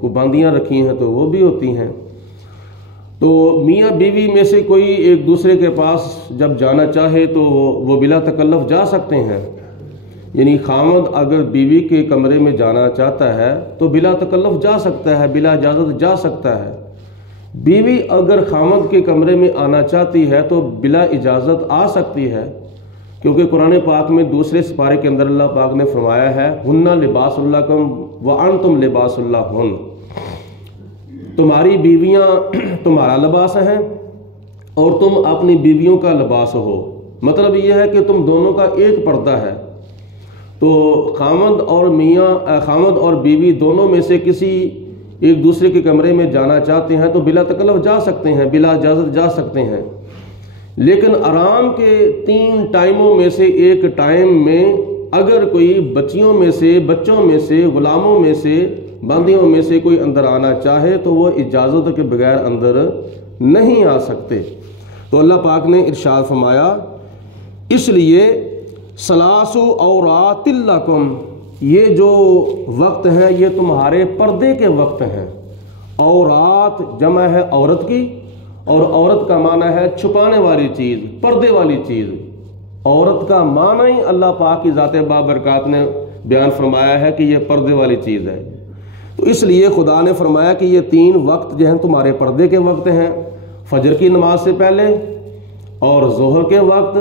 کوئی باندیاں رکھی ہیں تو وہ بھی ہوتی ہیں۔ تو میاں بیوی میں سے کوئی ایک دوسرے کے پاس جب جانا چاہے تو وہ بلا تکلف جا سکتے ہیں، یعنی خاوند اگر بیوی کے کمرے میں جانا چاہتا ہے تو بلا تکلف جا سکتا ہے، بلا اجازت جا سکتا ہے۔ بیوی اگر خاوند کے کمرے میں آنا چاہتی ہے تو بلا اجازت آ سکتی ہے، کیونکہ قرآن پاک میں دوسرے سپارے کے اندر اللہ پاک نے فرمایا ہے ہن لباس لکم وانتم لباس لہن، تمہاری بیویاں تمہارا لباس ہیں اور تم اپنی بیویوں کا لباس ہو۔ مطلب یہ ہے کہ تم دونوں کا ایک پردہ ہے۔ تو خاوند اور بیوی دونوں میں سے کسی ایک دوسرے کے کمرے میں جانا چاہتے ہیں تو بلا تکلف جا سکتے ہیں، بلا اجازت جا سکتے ہیں، لیکن آرام کے 3 ٹائموں میں سے ایک ٹائم میں اگر کوئی بچوں میں سے غلاموں میں سے باندیوں میں سے کوئی اندر آنا چاہے تو وہ اجازت کے بغیر اندر نہیں آ سکتے۔ تو اللہ پاک نے ارشاد فرمایا اس لیے ثلاث عورات لکم، یہ جو وقت ہیں یہ تمہارے پردے کے وقت ہیں۔ عورات جمع ہے عورت کی، اور عورت کا معنی ہے چھپانے والی چیز، پردے والی چیز۔ عورت کا معنی ہی اللہ پاک کی ذات بابرکات نے بیان فرمایا ہے کہ یہ پردے والی چیز ہے۔ تو اس لیے خدا نے فرمایا کہ یہ 3 وقت جو ہیں تمہارے پردے کے وقت ہیں، فجر کی نماز سے پہلے اور ظہر کے وقت،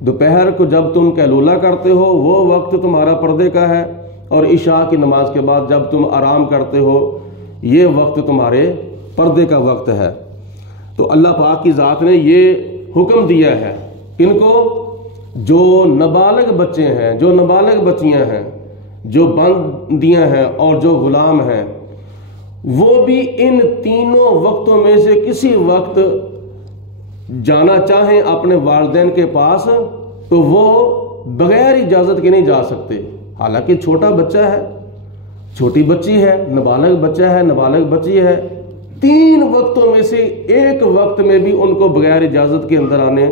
دوپہر کو جب تم قیلولہ کرتے ہو وہ وقت تمہارا پردے کا ہے، اور عشاء کی نماز کے بعد جب تم آرام کرتے ہو یہ وقت تمہارے پردے کا وقت ہے۔ تو اللہ پاک کی ذات نے یہ حکم دیا ہے ان کو، جو نابالغ بچے ہیں، جو نابالغ بچیاں ہیں، جو باندیاں ہیں اور جو غلام ہیں، وہ بھی ان تینوں وقتوں میں سے کسی وقت جانا چاہیں اپنے والدین کے پاس تو وہ بغیر اجازت کے نہیں جا سکتے۔ حالانکہ چھوٹا بچہ ہے، چھوٹی بچی ہے، نابالغ بچہ ہے، نابالغ بچی ہے، 3 وقتوں میں سے ایک وقت میں بھی ان کو بغیر اجازت کے اندر آنے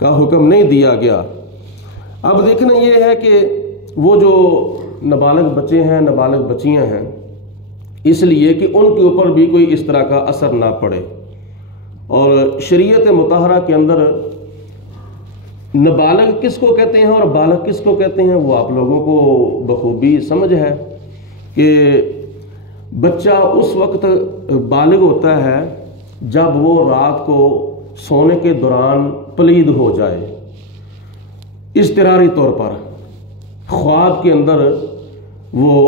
کا حکم نہیں دیا گیا۔ اب دیکھنا یہ ہے کہ وہ جو نابالغ بچے ہیں، نابالغ بچیاں ہیں، اس لیے کہ ان کے اوپر بھی کوئی اس طرح کا اثر نہ پڑے۔ اور شریعت مطہرہ کے اندر نابالغ کس کو کہتے ہیں اور بالغ کس کو کہتے ہیں وہ آپ لوگوں کو بخوبی سمجھ ہے کہ بچہ اس وقت بالغ ہوتا ہے جب وہ رات کو سونے کے دوران پلید ہو جائے، اضطراری طور پر خواب کے اندر وہ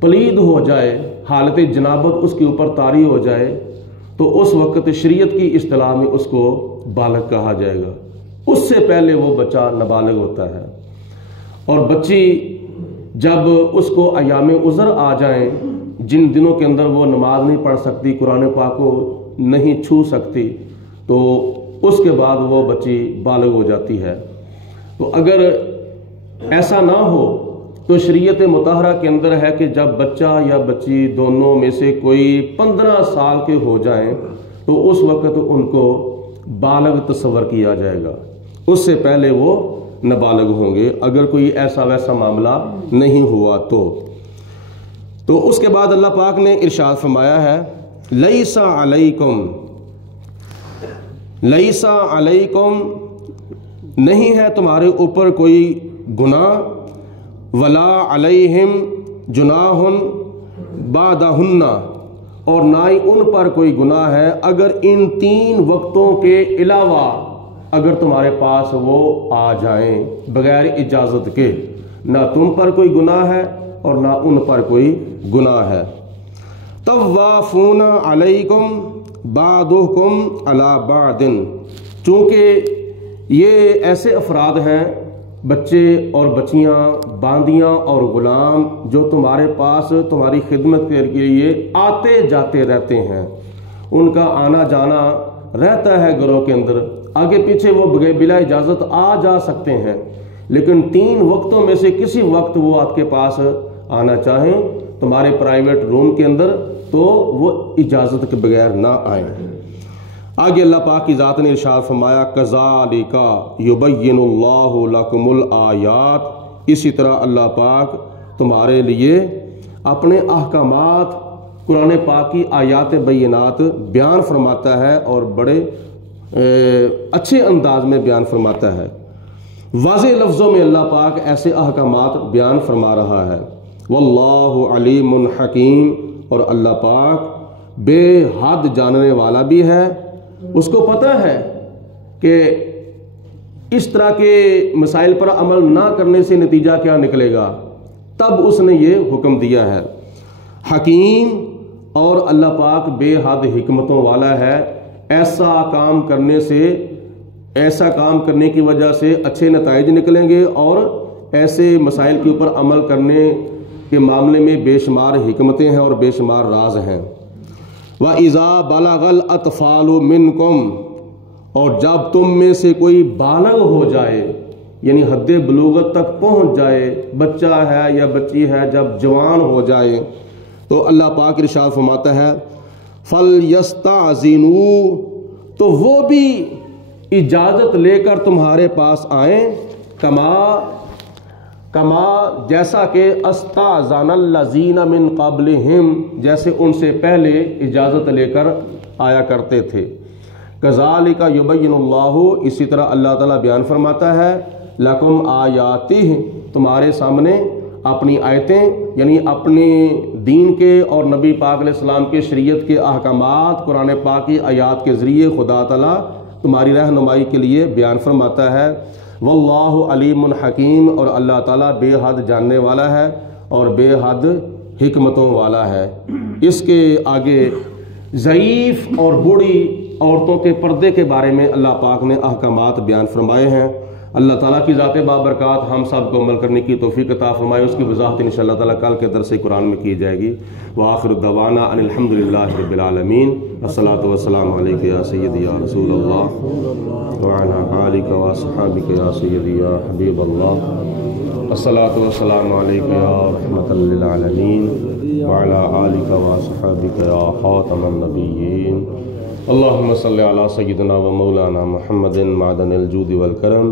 پلید ہو جائے، حالت جنابت اس کے اوپر طاری ہو جائے، تو اس وقت شریعت کی اصطلاح میں اس کو بالغ کہا جائے گا۔ اس سے پہلے وہ بچہ نابالغ ہوتا ہے۔ اور بچی جب اس کو ایام عذر آ جائیں، جن دنوں کے اندر وہ نماز نہیں پڑھ سکتی، قرآن پاک کو نہیں چھو سکتی، تو اس کے بعد وہ بچی بالغ ہو جاتی ہے۔ تو اگر ایسا نہ ہو تو شریعت مطہرہ کے اندر ہے کہ جب بچہ یا بچی دونوں میں سے کوئی 15 سال کے ہو جائیں تو اس وقت ان کو بالغ تصور کیا جائے گا، اس سے پہلے وہ نابالغ ہوں گے اگر کوئی ایسا ویسا معاملہ نہیں ہوا تو اس کے بعد اللہ پاک نے ارشاد فرمایا ہے لیس علیکم نہیں ہے تمہارے اوپر کوئی گناہ، ولا علیہم جناح بعدہن، اور نہ ہی ان پر کوئی گناہ ہے اگر ان 3 وقتوں کے علاوہ اگر تمہارے پاس وہ آ جائیں بغیر اجازت کے، نہ تم پر کوئی گناہ ہے اور نہ ان پر کوئی گناہ ہے۔ طوافون علیکم بعضکم علی بعض، چونکہ یہ ایسے افراد ہیں، بچے اور بچیاں، باندیاں اور غلام، جو تمہارے پاس تمہاری خدمت کے لیے آتے جاتے رہتے ہیں، ان کا آنا جانا رہتا ہے گھروں کے اندر، آگے پیچھے وہ بلا اجازت آ جا سکتے ہیں، لیکن 3 وقتوں میں سے کسی وقت وہ آپ کے پاس آنا چاہیں تمہارے پرائیویٹ روم کے اندر تو وہ اجازت کے بغیر نہ آئیں۔ آگے اللہ پاک کی ذات نے ارشاد فرمایا کذالک یبین اللہ لکم الآیات، اسی طرح اللہ پاک تمہارے لیے اپنے احکامات قرآن پاک کی آیات بینات بیان فرماتا ہے اور بڑے اچھے انداز میں بیان فرماتا ہے۔ واضح لفظوں میں اللہ پاک ایسے احکامات بیان فرما رہا ہے۔ واللہ علیم حکیم، اور اللہ پاک بے حد جاننے والا بھی ہے۔ اس کو پتہ ہے کہ اس طرح کے مسائل پر عمل نہ کرنے سے نتیجہ کیا نکلے گا، تب اس نے یہ حکم دیا ہے۔ حکیم، اور اللہ پاک بے حد حکمتوں والا ہے۔ ایسا کام کرنے کی وجہ سے اچھے نتائج نکلیں گے، اور ایسے مسائل کے اوپر عمل کرنے کے معاملے میں بے شمار حکمتیں ہیں اور بے شمار راز ہیں۔ وَإِذَا بَلَغَ الْأَطْفَالُ مِنْكُمْ، اور جب تم میں سے کوئی بالغ ہو جائے، یعنی حد بلوغت تک پہنچ جائے، بچہ ہے یا بچی ہے، جب جوان ہو جائے، تو اللہ پاک ارشاد فرماتا ہے فَلْيَسْتَأْذِنُوا، تو وہ بھی اجازت لے کر تمہارے پاس آئیں، کما جیسا کہ استأذن الذین من قبلہم، جیسے ان سے پہلے اجازت لے کر آیا کرتے تھے۔ کذالک یبین اللہ، اسی طرح اللہ تعالیٰ بیان فرماتا ہے لکم آیاتہ، تمہارے سامنے اپنی آیتیں، یعنی اپنے دین کے اور نبی پاک علیہ السلام کے شریعت کے احکامات قرآن پاک کی آیات کے ذریعے خدا تعالیٰ تمہاری رہنمائی کے لیے بیان فرماتا ہے۔ واللہ علیم حکیم، اور اللہ تعالیٰ بے حد جاننے والا ہے اور بے حد حکمتوں والا ہے۔ اس کے آگے ضعیف اور بوڑھی عورتوں کے پردے کے بارے میں اللہ پاک نے احکامات بیان فرمائے ہیں۔ اللہ تعالیٰ کی ذات بابرکات ہم سب کو عمل کرنے کی توفیق عطا فرمائے۔ اس کی وضاحت انشاءاللہ تعالیٰ کل کے درس قرآن میں کی جائے گی۔ وآخر دعوانا ان الحمدللہ رب العالمین، والصلاۃ والسلام علیک یا سیدی یا رسول اللہ، وعلی آلک واصحابک یا سیدی یا حبیب اللہ، الصلاۃ والسلام علیک یا رحمۃ للعالمین، وعلی آلک واصحابک یا خاتم النبیین۔ اللہم صلی علی سیدنا و مولانا محمد معدن الجود والکرم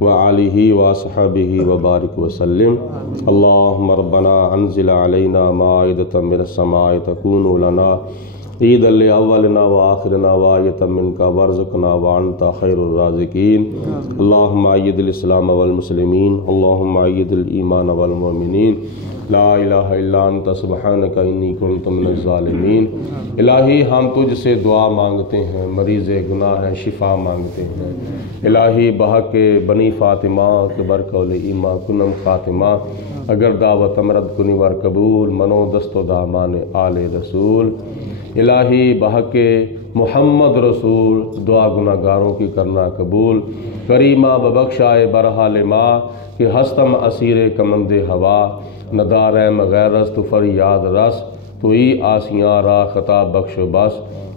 وآلہ وصحبہ وبارک وسلم۔ اللہم ربنا انزل علینا مائدۃ من السماء تکون لنا عیدا لأولنا وآخرنا وآیۃ منک وارزقنا وانت خیر الرازقین۔ اللہم اید الاسلام والمسلمین، اللہم اید الایمان والمؤمنین، لا الہ الا انت سبحانک انی کنت من الظالمین۔ الہی ہم تجھ سے دعا مانگتے ہیں، مریض گناہ شفا مانگتے ہیں۔ الہی بحق بنی فاطمہ کے برقول ایمہ کنم خاتمہ، اگر دعوت امرد کنی ور قبول، منو دست و دامان آل رسول۔ الہی بحق محمد رسول، دعا گناہ گاروں کی کرنا قبول۔ کریمہ ببخشائے برحال ماں کہ ہستم اسیر کمند ہوا، ندارم غیر رس تو فریاد رس، تو ای آسیاں را خطا بخش و بس،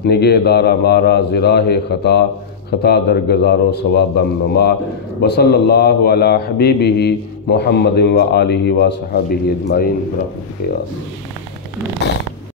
نگہ دارا مارا زراہ خطا درگزار و ثوابم نما۔ وصلی اللہ علی حبیبہ محمد و آلہ و صحابہ اجمعین۔